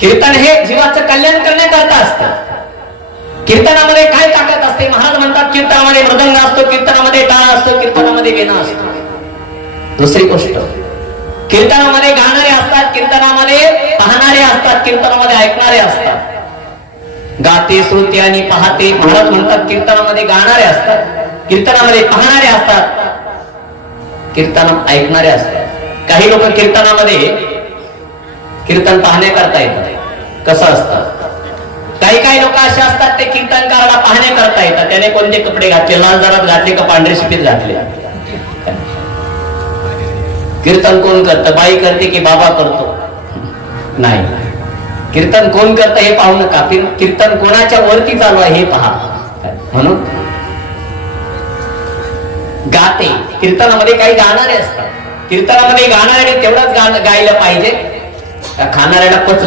कीर्तन हे जीवाचं कल्याण करण्याकरता असतं. कीर्तनामध्ये काय ताकद असते? महाराज म्हणतात कीर्तनामध्ये मृदंग असतो, कीर्तनामध्ये टाळ असतो, कीर्तनामध्ये वेणा असतो. दुसरी गोष्ट, कीर्तनामध्ये गाणारे असतात, कीर्तनामध्ये पाहणारे असतात, कीर्तनामध्ये ऐकणारे असतात. गाते, श्रोते आणि पाहते. महाराज म्हणतात कीर्तनामध्ये गाणारे असतात, कीर्तनामध्ये पाहणारे असतात, कीर्तन ऐकणारे असतात. काही लोक कीर्तनामध्ये कीर्तन पाहण्याकरता येतात. कसं असतं? काही लोक असे असतात ते कीर्तनकाराला पाहण्याकरता येतात. त्याने कोणते कपडे घातले, लाल जरात घातले का पांढरे शिपीत घातले. कीर्तन कोण करतं? बाई करते की बाबा करतो? नाही. कीर्तन कोण करतं हे पाहू नका, कीर्तन कोणाच्या वरती चालू आहे हे पहा. म्हणून गाते, कीर्तनामध्ये काही गाणारे असतात. कीर्तनामध्ये गाणाऱ्याने तेवढंच गायला पाहिजे, खाणाऱ्याला पचलं